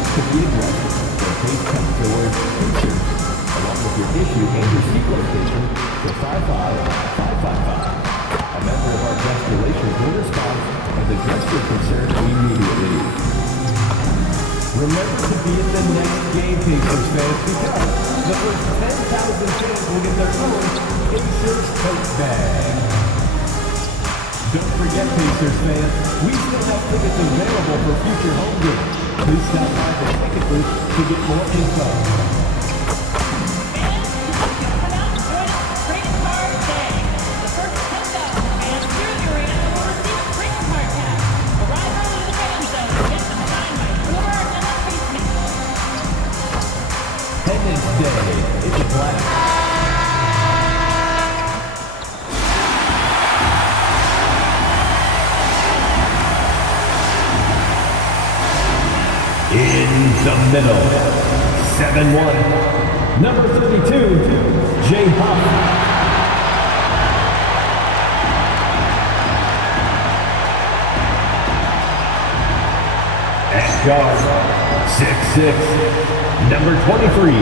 needs to be addressed, then please text the word Pacers along with your issue and your seat location to 55555. A member of our guest relations will respond and address your concern immediately. Remember to be at the next game, Pacers fans, because the first 10,000 fans will get their own Pacers tote bag. Don't forget, Pacers fans, we still have tickets available for future home games. Please stop by the ticket booth to get more info. Day. It's a blast. In the middle, 7-1, number 32, Jay Huff. At guard, 6'6", number 23,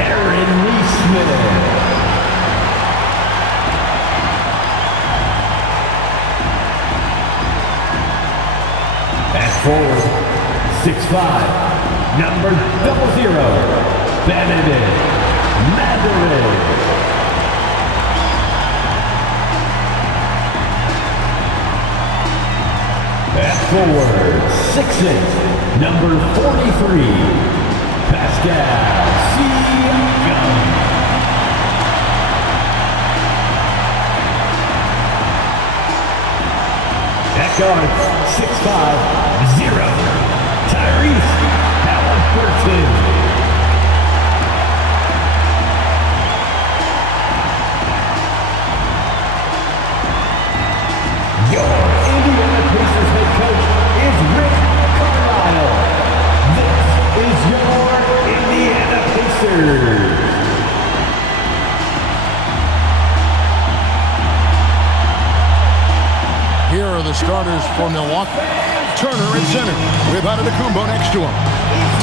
Aaron Neesmith. At forward, 6'5", number 00, Benedict Mathurin. At forward, 6'8", number 43, Pascal Siakam. At guard, 6'5", 0, Tyrese Halliburton. Your Indiana Pacers head coach is Rick Carlisle. This is your Indiana Pacers. Here are the starters for Milwaukee. Turner at center with Antetokounmpo next to him.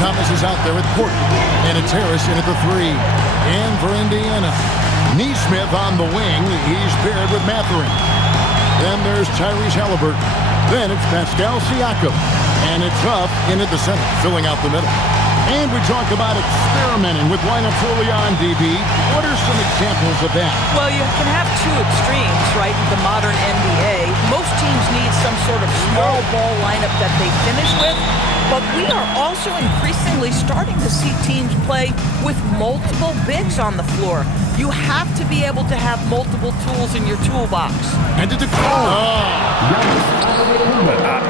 Thomas is out there with Porter, and it's Harris in at the 3. And for Indiana, Neesmith on the wing. He's paired with Mathurin. Then there's Tyrese Halliburton. Then it's Pascal Siakam. And it's Huff in at the center, filling out the middle. And we talk about experimenting with lineups early on, DB. What are some examples of that? Well, you can have two extremes, right, in the modern NBA. Most teams need some sort of small ball lineup that they finish with. But we are also increasingly starting to see teams play with multiple bigs on the floor. You have to be able to have multiple tools in your toolbox. And did the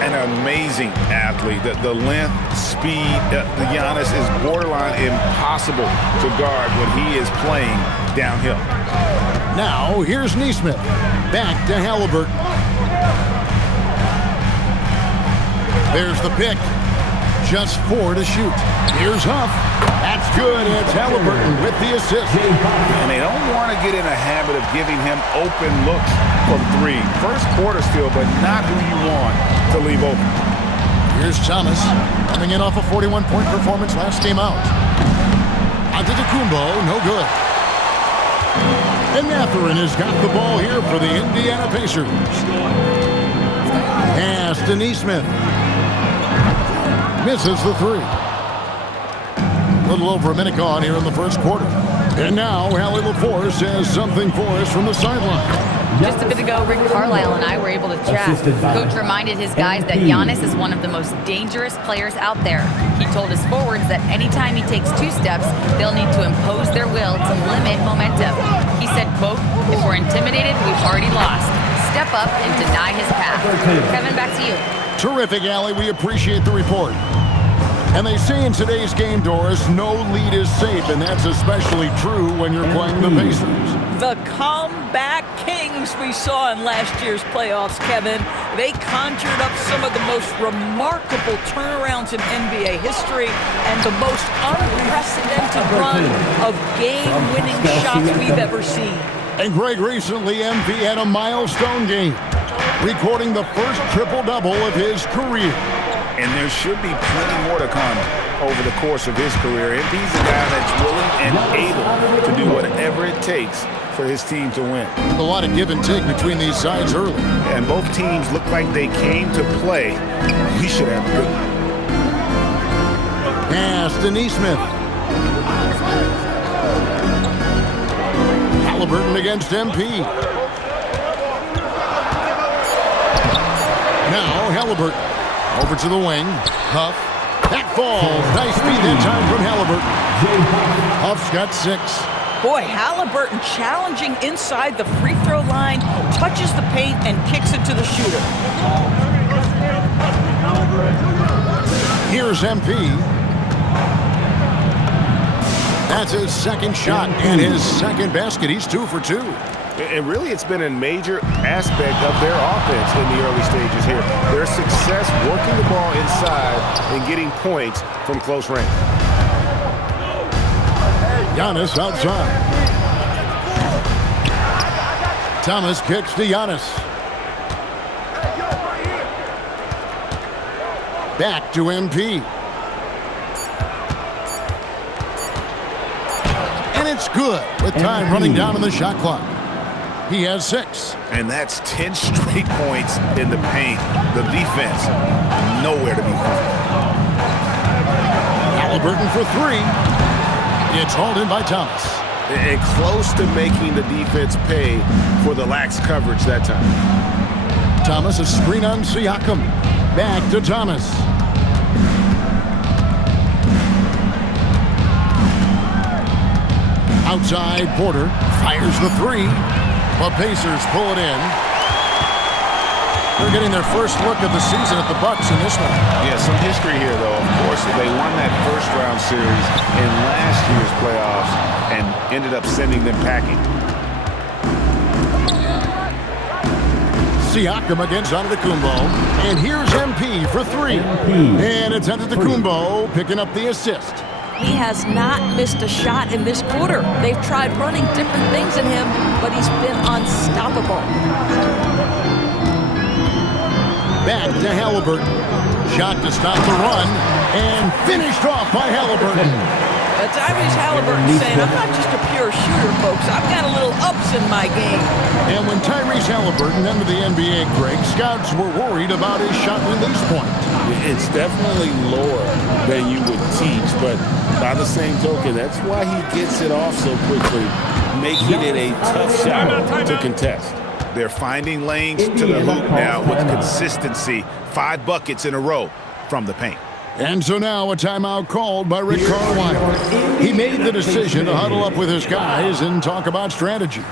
an amazing athlete. The length, speed, the Giannis is borderline impossible to guard when he is playing downhill. Now, here's Neesmith. Back to Halliburton. There's the pick. Just 4 to shoot. Here's Huff. That's good. It's Halliburton with the assist. And they don't want to get in a habit of giving him open looks from 3. First quarter still, but not who you want to leave open. Here's Thomas coming in off a 41-point performance last game out. Antetokounmpo, no good. And Mathurin has got the ball here for the Indiana Pacers. Pass to Neesmith. Misses the 3. A little over a minute gone here in the first quarter. And now, Allie LaForce has something for us from the sideline. Just a bit ago, Rick Carlisle and I were able to chat. Coach reminded his guys that Giannis is one of the most dangerous players out there. He told his forwards that anytime he takes 2 steps, they'll need to impose their will to limit momentum. He said, quote, "If we're intimidated, we've already lost. Step up and deny his path." Kevin, back to you. Terrific, Allie. We appreciate the report. And they say in today's game, Doris, no lead is safe, and that's especially true when you're playing the Pacers. The comeback kings we saw in last year's playoffs, Kevin. They conjured up some of the most remarkable turnarounds in NBA history and the most unprecedented run of game-winning shots we've ever seen. And Greg, recently MV had a milestone game, recording the first triple-double of his career. And there should be plenty more to come over the course of his career. MP's a guy that's willing and able to do whatever it takes for his team to win. A lot of give and take between these sides early. And both teams look like they came to play. We should have a good one. Pass to Neesmith. Halliburton against MP. Now Halliburton over to the wing. Huff. That falls. Nice feed that time from Halliburton. Huff's got 6. Boy, Halliburton challenging inside the free throw line, touches the paint and kicks it to the shooter. Here's MP. That's his second shot and his second basket. He's 2 for 2. And really, it's been a major aspect of their offense in the early stages here. Their success working the ball inside and getting points from close range. Giannis outside. Thomas kicks to Giannis. Back to MP. And it's good with time running down on the shot clock. He has 6. And that's 10 straight points in the paint. The defense, nowhere to be found. Halliburton for 3. It's hauled in by Thomas. And close to making the defense pay for the lax coverage that time. Thomas, a screen on Siakam. Back to Thomas. Outside, Porter fires the 3. The Pacers pull it in. They're getting their first look of the season at the Bucks in this one. Yeah, some history here, though. Of course, they won that first-round series in last year's playoffs and ended up sending them packing. Siakam against Antetokounmpo. And here's MP for 3. And it's Antetokounmpo picking up the assist. He has not missed a shot in this quarter. They've tried running different things in him, but he's been unstoppable. Back to Halliburton. Shot to stop the run, and finished off by Halliburton. Tyrese Halliburton saying, I'm not just a pure shooter, folks. I've got a little ups in my game. And when Tyrese Halliburton entered the NBA, Greg, scouts were worried about his shot release point. It's definitely lower than you would teach, but by the same token, that's why he gets it off so quickly, making it a tough shot to contest. They're finding lanes to the hoop now with consistency. 5 buckets in a row from the paint. And so now a timeout called by Rick Carlisle. He made the decision to huddle up with his guys and talk about strategy.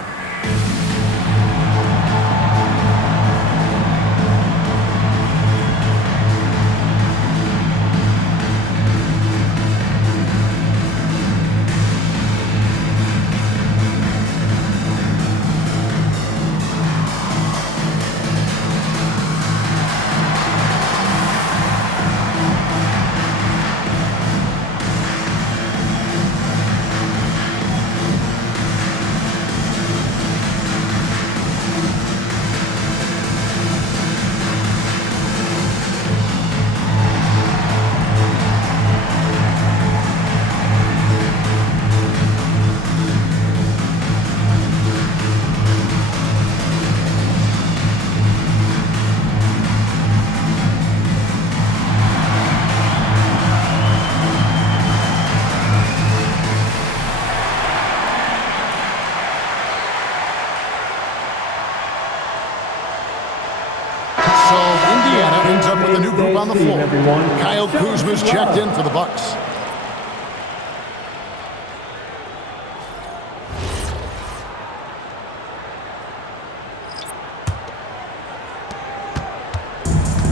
The new group on the floor. Kyle Kuzma's checked in for the Bucks.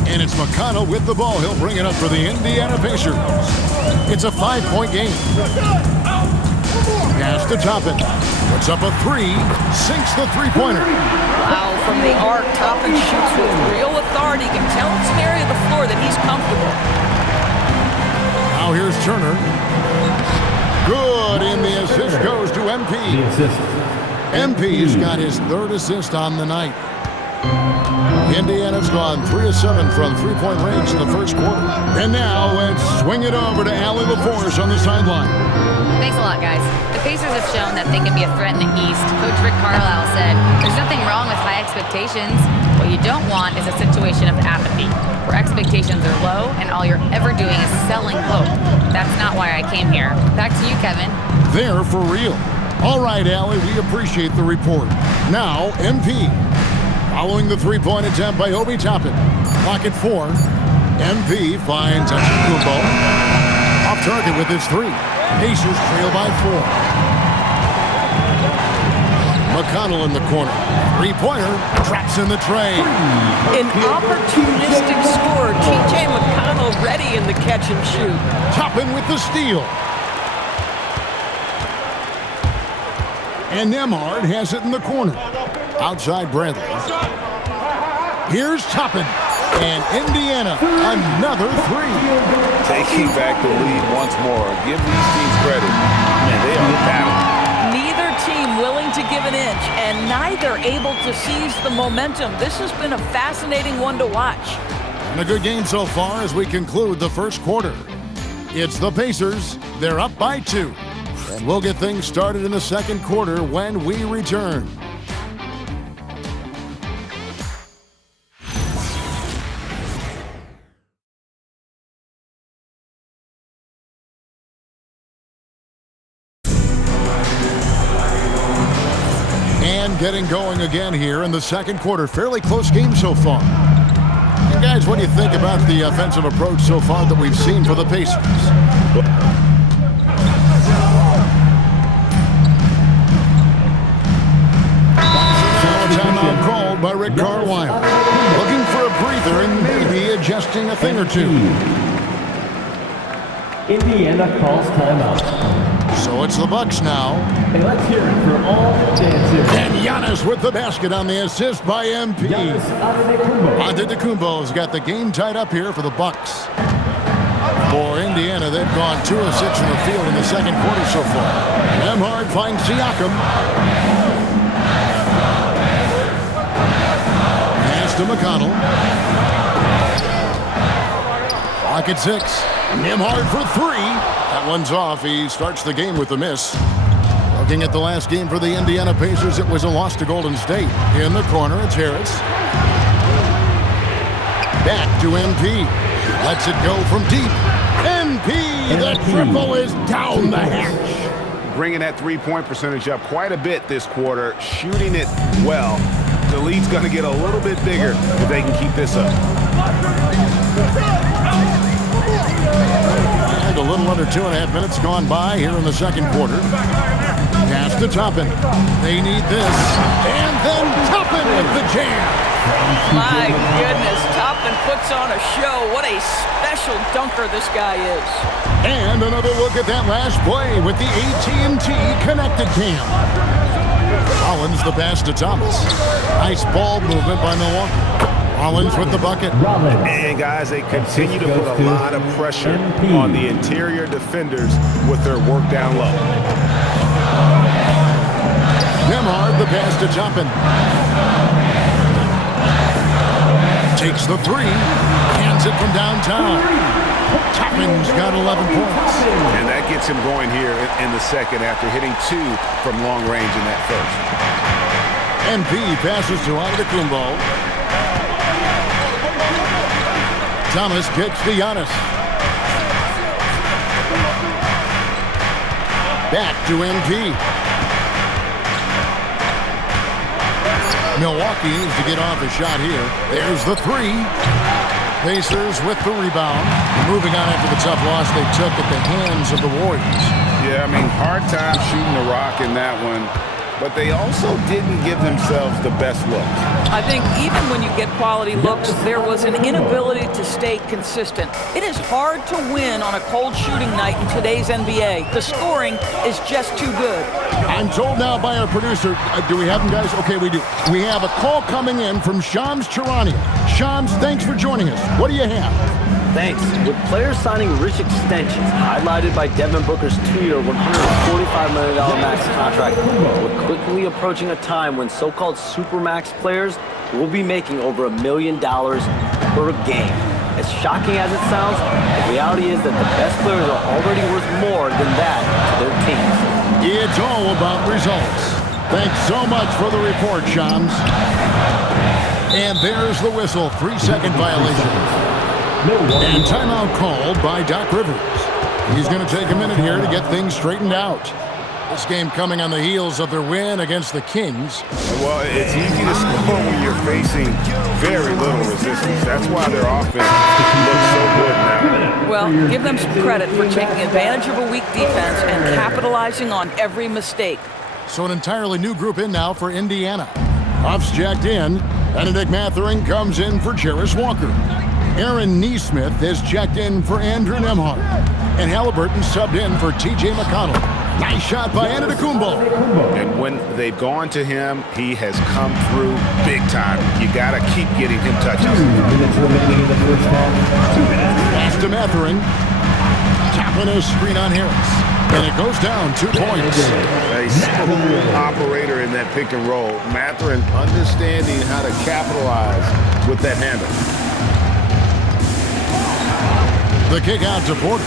And it's McConnell with the ball. He'll bring it up for the Indiana Pacers. It's a 5-point game. Pass to Toppin. Puts up a 3. Sinks the three-pointer. Wow, from the arc, Toppin shoots with real authority. You can tell in some area of the floor that he's comfortable. Now here's Turner. Good, and the assist goes to MP. MP's got his 3rd assist on the night. Indiana's gone 3 of 7 from three-point range in the first quarter. And now let's swing it over to Allie LaForce on the sideline. Thanks a lot, guys. The Pacers have shown that they can be a threat in the East. Coach Rick Carlisle said, there's nothing wrong with high expectations. What you don't want is a situation of apathy, where expectations are low and all you're ever doing is selling hope. That's not why I came here. Back to you, Kevin. They're for real. All right, Allie, we appreciate the report. Now, MP. Following the three-point attempt by Obi Toppin. Clock at 4. MP finds Antetokounmpo. Off target with his 3. Pacers trail by 4. McConnell in the corner. Three-pointer. Traps in the tray. An opportunistic scorer. T.J. McConnell ready in the catch and shoot. Toppin with the steal. And Nembhard has it in the corner. Outside Bradley. Here's Toppin. And Indiana, another 3. Taking back the lead once more. Give these teams credit. Man, they are battling. Neither team willing to give an inch, and neither able to seize the momentum. This has been a fascinating one to watch. And a good game so far as we conclude the first quarter. It's the Pacers. They're up by 2. And we'll get things started in the second quarter when we return. And getting going again here in the second quarter. Fairly close game so far. And guys, what do you think about the offensive approach so far that we've seen for the Pacers? Timeout called by Rick Carlisle. Looking for a breather and maybe adjusting a thing or two. Indiana calls timeout. So it's the Bucks now. And let's hear it for all dancers. And Giannis with the basket on the assist by MP. Antetokounmpo's got the game tied up here for the Bucks. For Indiana, they've gone 2 of 6 in the field in the second quarter so far. Nembhard finds Siakam. Pass to McConnell. Clock at 6. Nembhard for 3. That one's off. He starts the game with a miss. Looking at the last game for the Indiana Pacers, it was a loss to Golden State. In the corner, it's Harris. Back to MP. Lets it go from deep. MP, the triple is down the hatch. Bringing that three-point percentage up quite a bit this quarter, shooting it well. The lead's going to get a little bit bigger if they can keep this up. And a little under 2.5 minutes gone by here in the second quarter. Pass to Toppin. They need this. And then Toppin with the jam. My goodness, Toppin puts on a show. What a special dunker this guy is. And another look at that last play with the AT&T connected cam. Rollins the pass to Thomas. Nice ball movement by Milwaukee. Rollins with the bucket. And guys, they continue to put a lot of pressure on the interior defenders with their work down low. Nembhard the pass to Toppin. Takes the 3. Hands it from downtown. Toppin's got 11 points. And that gets him going here in the second after hitting 2 from long range in that first. MP passes to Antetokounmpo. Thomas kicks to Giannis. Back to MP. Milwaukee needs to get off a shot here. There's the 3. Pacers with the rebound. Moving on after the tough loss they took at the hands of the Warriors. Yeah, I mean, hard time shooting the rock in that one. But they also didn't give themselves the best looks. I think even when you get quality looks, there was an inability to stay consistent. It is hard to win on a cold shooting night in today's NBA. The scoring is just too good. I'm told now by our producer, do we have them, guys? Okay, we do. We have a call coming in from Shams Charania. Shams, thanks for joining us. What do you have? Thanks. With players signing rich extensions, highlighted by Devin Booker's 2-year, $145 million max contract, we're quickly approaching a time when so-called supermax players will be making over $1 million per game. As shocking as it sounds, the reality is that the best players are already worth more than that to their teams. It's all about results. Thanks so much for the report, Shams. And there's the whistle, 3-second violation. And timeout called by Doc Rivers. He's going to take a minute here to get things straightened out. This game coming on the heels of their win against the Kings. Well, it's easy to score when you're facing very little resistance. That's why their offense looks so good now. Well, give them some credit for taking advantage of a weak defense and capitalizing on every mistake. So an entirely new group in now for Indiana. Huff's jacked in. Benedict Mathurin comes in for Jarris Walker. Aaron Neesmith is checked in for Andrew Nembhard. And Halliburton subbed in for T.J. McConnell. Nice shot by Antetokounmpo. And when they've gone to him, he has come through big time. You got to keep getting him touches. 2 minutes remaining in the first half. 2 minutes. Pass to Mathurin. Tapping a screen on Harris. And it goes down 2 points. A smooth operator in that pick and roll. Mathurin understanding how to capitalize with that handle. The kick out to Porter.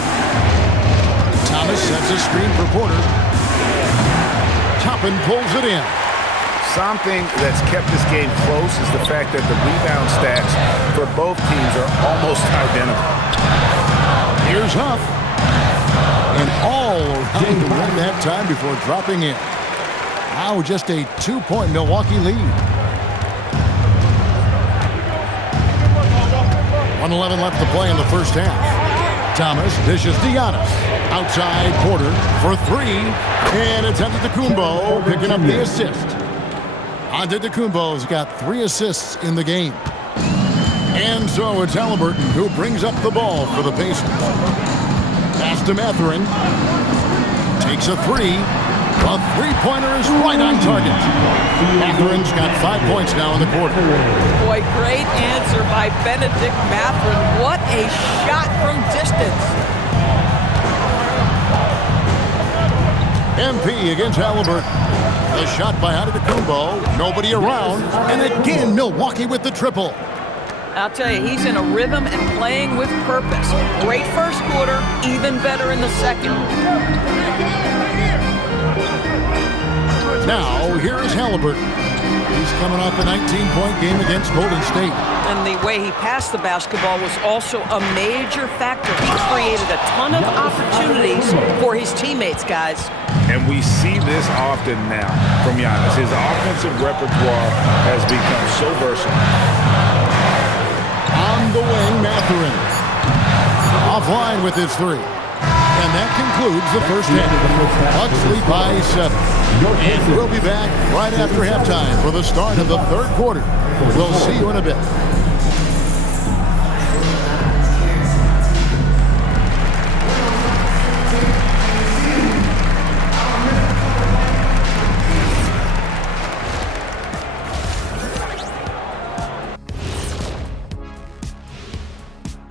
Thomas sets a screen for Porter. Toppin pulls it in. Something that's kept this game close is the fact that the rebound stats for both teams are almost identical. Here's Huff. And all around the rim that time before dropping in. Now just a 2-point Milwaukee lead. 1:11 left to play in the first half. Thomas dishes to Giannis. Outside Porter for 3. And it's Antetokounmpo picking up the assist. Antetokounmpo's got 3 assists in the game. And so it's Halliburton who brings up the ball for the Pacers. Pass to Mathurin. Takes a 3. A 3-pointer is right on target. Mathurin's got 5 points now in the quarter. Boy, great answer by Benedict Mathurin. What a shot from distance. MP against Halliburton. The shot by Antetokounmpo. Nobody around. And again, Milwaukee with the triple. I'll tell you, he's in a rhythm and playing with purpose. Great first quarter, even better in the second. Now, here is Halliburton. He's coming off a 19-point game against Golden State. And the way he passed the basketball was also a major factor. He created a ton of opportunities for his teammates, guys. And we see this often now from Giannis. His offensive repertoire has become so versatile. On the wing, Mathurin. Offline with his 3. And that concludes the first half. Bucks lead by 7. And we'll be back right after halftime for the start of the third quarter. We'll see you in a bit.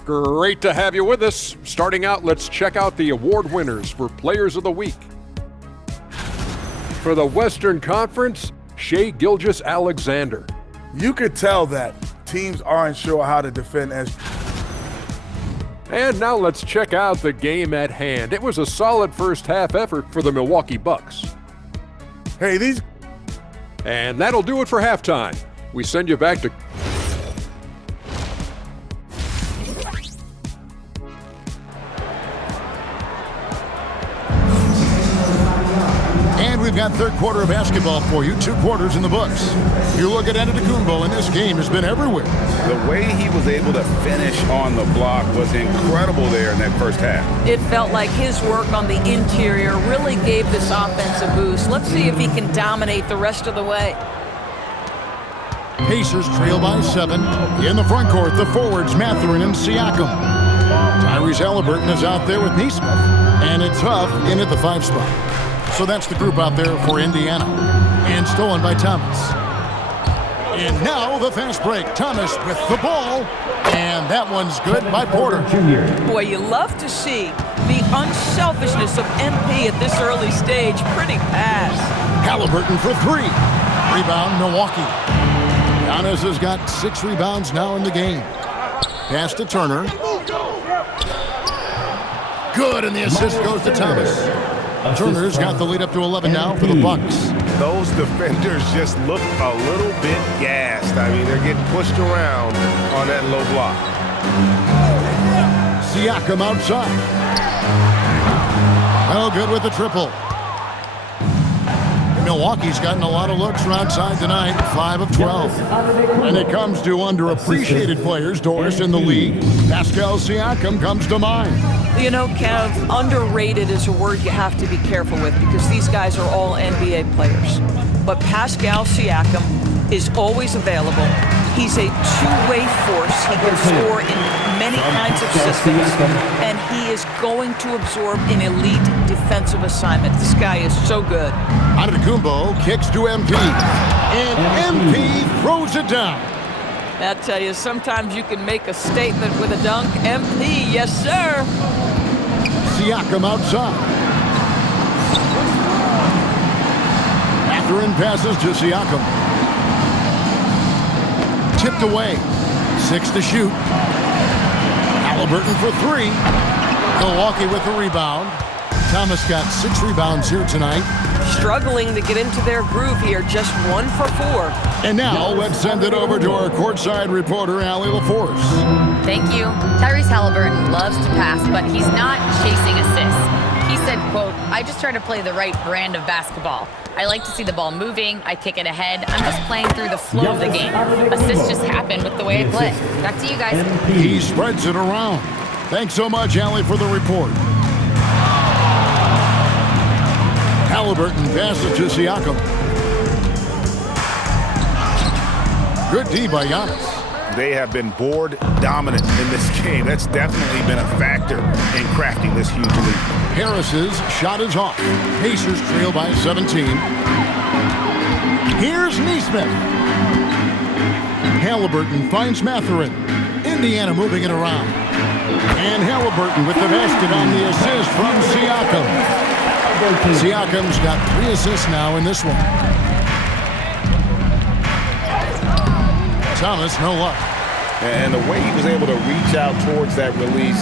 Great to have you with us. Starting out, let's check out the award winners for Players of the Week. For the Western Conference, Shai Gilgeous-Alexander. You could tell that teams aren't sure how to defend as. And now let's check out the game at hand. It was a solid first half effort for the Milwaukee Bucks. Hey, these. And that'll do it for halftime. We send you back to We've got third quarter of basketball for you, 2 quarters in the books. You look at Antetokounmpo, and this game has been everywhere. The way he was able to finish on the block was incredible there in that first half. It felt like his work on the interior really gave this offense a boost. Let's see if he can dominate the rest of the way. Pacers trail by 7. In the front court, the forwards Mathurin and Siakam. Tyrese Halliburton is out there with Neesmith. And it's Huff in at the 5 spot. So that's the group out there for Indiana. And stolen by Thomas. And now the fast break. Thomas with the ball. And that one's good by Porter. Boy, you love to see the unselfishness of MP at this early stage. Pretty pass. Halliburton for 3. Rebound, Milwaukee. Giannis has got 6 rebounds now in the game. Pass to Turner. Good, and the assist goes to Thomas. Turner's got the lead up to 11 now for the Bucks. Those defenders just look a little bit gassed. I mean, they're getting pushed around on that low block. Siakam outside. Oh, good with the triple. Milwaukee's gotten a lot of looks from outside tonight, 5 of 12. When it comes to underappreciated players, Doris, in the league, Pascal Siakam comes to mind. You know, Kev, underrated is a word you have to be careful with because these guys are all NBA players. But Pascal Siakam is always available. He's a two-way force. He can score in many kinds of systems, and he is going to absorb an elite defensive assignment. This guy is so good. Antetokounmpo kicks to MP, and MP throws it down. I tell you, sometimes you can make a statement with a dunk. MP, yes, sir. Siakam outside. Mathurin passes to Siakam. Tipped away. 6 to shoot. Halliburton for 3. Milwaukee with the rebound. Thomas got 6 rebounds here tonight. Struggling to get into their groove here, just 1 for 4. And now let's send it over to our courtside reporter, Allie LaForce. Thank you. Tyrese Halliburton loves to pass, but he's not chasing assists. He said, quote, "I just try to play the right brand of basketball. I like to see the ball moving. I kick it ahead. I'm just playing through the flow of the game. Assists just happen with the way I play." Back to you guys. He spreads it around. Thanks so much, Allie, for the report. Halliburton passes to Siakam. Good D by Giannis. They have been board dominant in this game. That's definitely been a factor in crafting this huge lead. Harris's shot is off. Pacers trail by 17. Here's Nesmith. Halliburton finds Mathurin. Indiana moving it around. And Halliburton with the basket on the assist from Siakam. Siakam's got 3 assists now in this one. Thomas, no luck. And the way he was able to reach out towards that release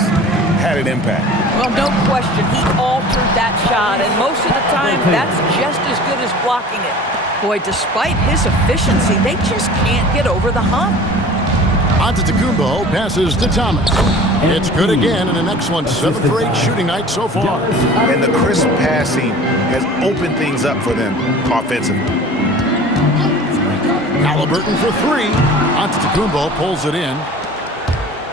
had an impact. Well, no question. He altered that shot, and most of the time, that's just as good as blocking it. Boy, despite his efficiency, they just can't get over the hump. Antetokounmpo passes to Thomas. It's good again, and an excellent 7 for 8 shooting night so far. And the crisp passing has opened things up for them offensively. Halliburton for 3. Antetokounmpo pulls it in.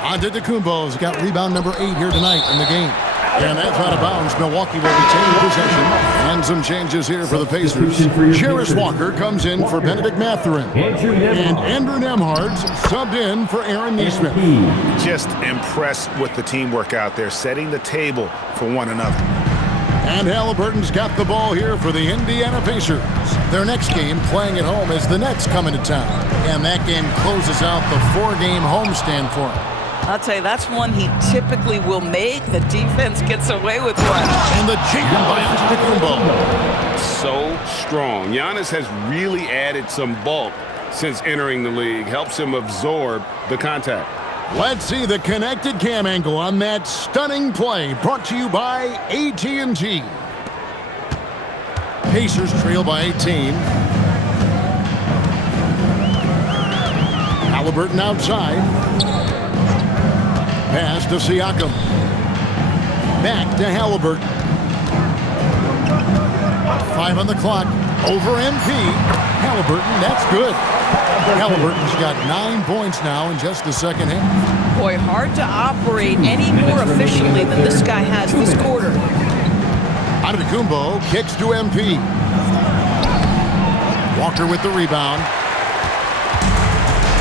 Antetokounmpo's got rebound number 8 here tonight in the game. And that's out of bounds. Milwaukee will retain possession. And some changes here for the Pacers. Jarris Walker comes in for Benedict Mathurin. And Andrew Nembhard's subbed in for Aaron Nesmith. Just impressed with the teamwork out there, setting the table for one another. And Halliburton's got the ball here for the Indiana Pacers. Their next game, playing at home, is the Nets coming to town. And that game closes out the 4-game homestand for him. I'll tell you, that's one he typically will make. The defense gets away with one. And the jam by Antetokounmpo. So strong. Giannis has really added some bulk since entering the league. Helps him absorb the contact. Let's see the connected cam angle on that stunning play, brought to you by AT&T. Pacers trail by 18. Halliburton outside. Pass to Siakam. Back to Halliburton. 5 on the clock. Over MP. Halliburton, that's good. Halliburton's got 9 points now in just the second half. Boy, hard to operate any more efficiently than this guy has this quarter. Antetokounmpo kicks to MP. Walker with the rebound.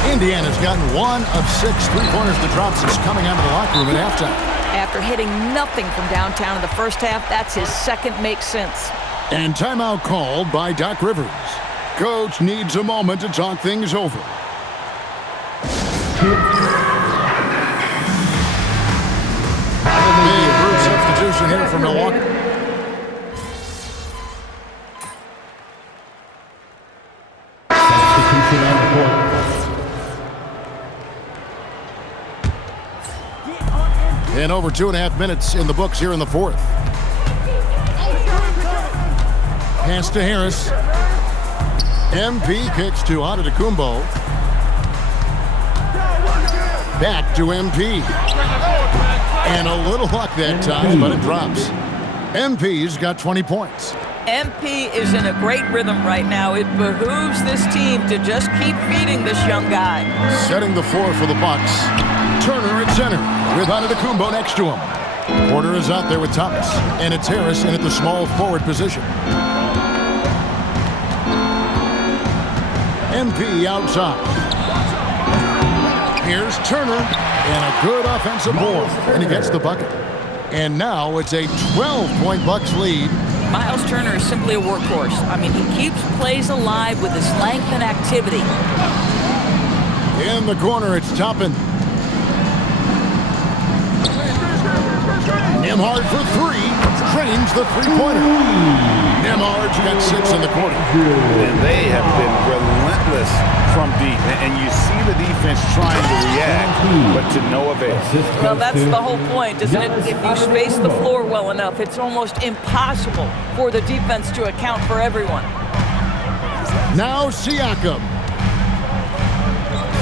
Indiana's gotten 1 of 6 3-pointers to drop since coming out of the locker room at halftime. After hitting nothing from downtown in the first half, that's his second make sense. And timeout called by Doc Rivers. Coach needs a moment to talk things over. Big group substitution here for Milwaukee. Substitution on the court. And over 2.5 minutes in the books here in the fourth. Pass to Harris. MP kicks to Antetokounmpo. Back to MP. And a little luck that time, but it drops. MP's got 20 points. MP is in a great rhythm right now. It behooves this team to just keep feeding this young guy. Setting the floor for the Bucks. Turner at center with Antetokounmpo next to him. Porter is out there with Thomas. And it's Harris in at the small forward position. MP outside. Here's Turner. And a good offensive board. And he gets the bucket. And now it's a 12-point Bucks lead. Miles Turner is simply a workhorse. I mean, he keeps plays alive with his length and activity. In the corner, it's Toppin. Nembhard for three. Drains the three-pointer. Nembhard's got 6 in the quarter. And they have been relentless from deep. And you see the defense trying to react, but to no avail. Well, that's the whole point, isn't it? If you space the floor well enough, it's almost impossible for the defense to account for everyone. Now Siakam.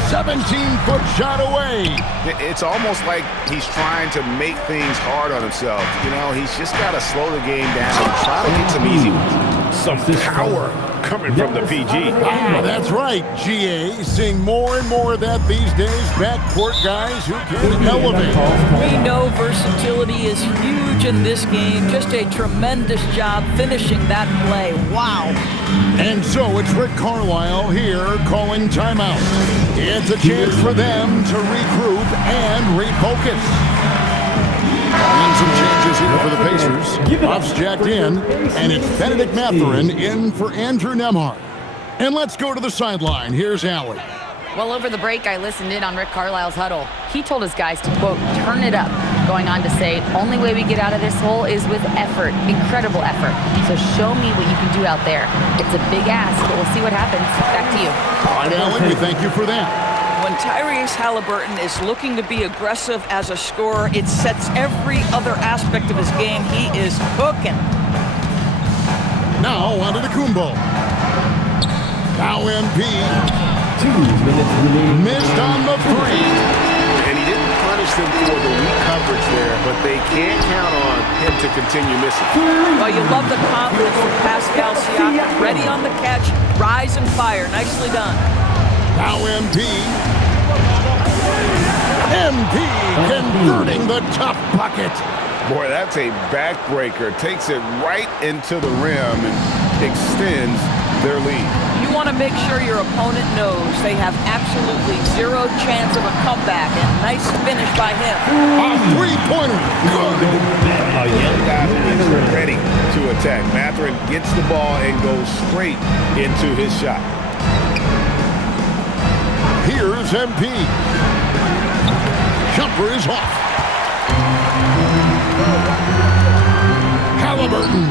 17-foot shot away. It's almost like he's trying to make things hard on himself. You know, he's just got to slow the game down and try to get some easy ones. Some power coming from the PG. That's right, GA. Seeing more and more of that these days. Backcourt guys who can elevate. We know versatility is huge in this game. Just a tremendous job finishing that play. Wow. And so it's Rick Carlisle here calling timeout. It's a chance for them to regroup and refocus. And some changes here for the Pacers. Buffs jacked in, and it's Benedict Mathurin in for Andrew Nembhard. And let's go to the sideline. Here's Allie. Well, over the break, I listened in on Rick Carlisle's huddle. He told his guys to, quote, turn it up, going on to say, only way we get out of this hole is with effort, incredible effort. So show me what you can do out there. It's a big ask, but we'll see what happens. Back to you. All right, Allie, we thank you for that. When Tyrese Halliburton is looking to be aggressive as a scorer, it sets every other aspect of his game. He is cooking. Now Antetokounmpo. Now MP. 2 minutes remaining. Missed on the three. And he didn't punish them for the weak coverage there, but they can't count on him to continue missing. Well, you love the confidence from Pascal Siakam. Ready on the catch, rise and fire. Nicely done. Now MP. MP converting the tough bucket. Boy, that's a backbreaker. Takes it right into the rim and extends their lead. You want to make sure your opponent knows they have absolutely zero chance of a comeback. And nice finish by him. A three-pointer. Good. A young guy who is ready to attack. Mathurin gets the ball and goes straight into his shot. Here's MP. Jumper is off. Halliburton.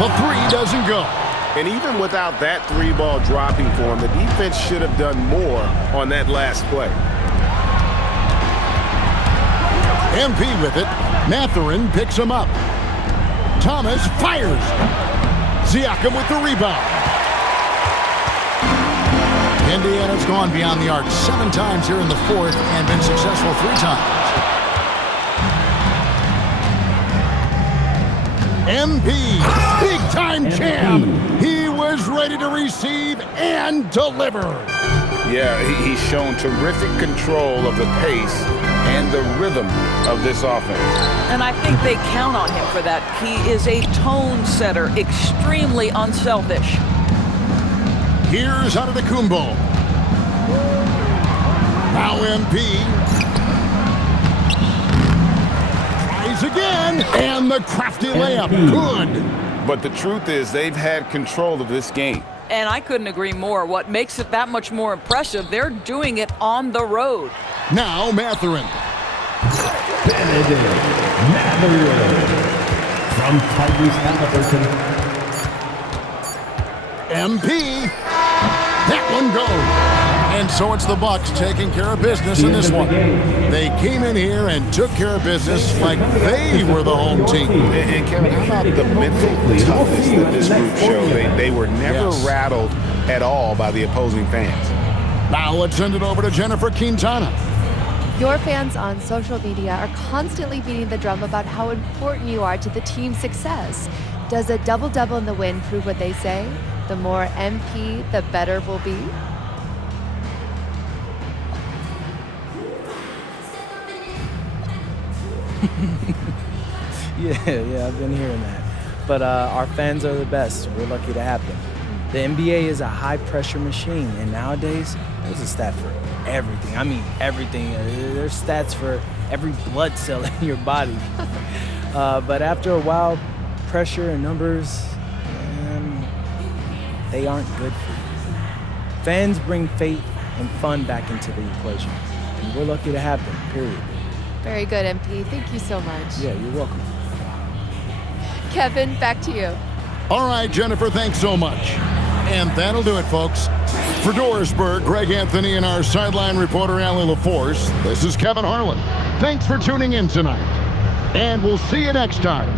The three doesn't go. And even without that three ball dropping for him, the defense should have done more on that last play. MP with it. Mathurin picks him up. Thomas fires. Siakam with the rebound. Indiana's gone beyond the arc 7 times here in the fourth and been successful 3 times. MP, big-time champ. He was ready to receive and deliver. Yeah, he's shown terrific control of the pace and the rhythm of this offense. And I think they count on him for that. He is a tone setter, extremely unselfish. Here's Antetokounmpo. Now MP. Tries again, and the crafty layup. Good. But the truth is they've had control of this game. And I couldn't agree more. What makes it that much more impressive, they're doing it on the road. Now Mathurin. Benedict Mathurin from Tyrese Halliburton. MP. That one goes. And so it's the Bucks taking care of business in this one. They came in here and took care of business like they were the home team. And Kevin, how about the mental toughness that this group showed? They were never rattled at all by the opposing fans. Now let's send it over to Jennifer Quintana. Your fans on social media are constantly beating the drum about how important you are to the team's success. Does a double-double in the win prove what they say? The more MP, the better we'll be? Yeah, I've been hearing that. But our fans are the best. We're lucky to have them. The NBA is a high-pressure machine, and nowadays, there's a stat for everything. I mean, everything. There's stats for every blood cell in your body. But after a while, pressure and numbers, they aren't good for you. Fans bring faith and fun back into the equation. And we're lucky to have them, period. Very good, MP. Thank you so much. Yeah, you're welcome. Kevin, back to you. All right, Jennifer, thanks so much. And that'll do it, folks. For Doorsburg, Greg Anthony, and our sideline reporter, Allie LaForce, this is Kevin Harlan. Thanks for tuning in tonight. And we'll see you next time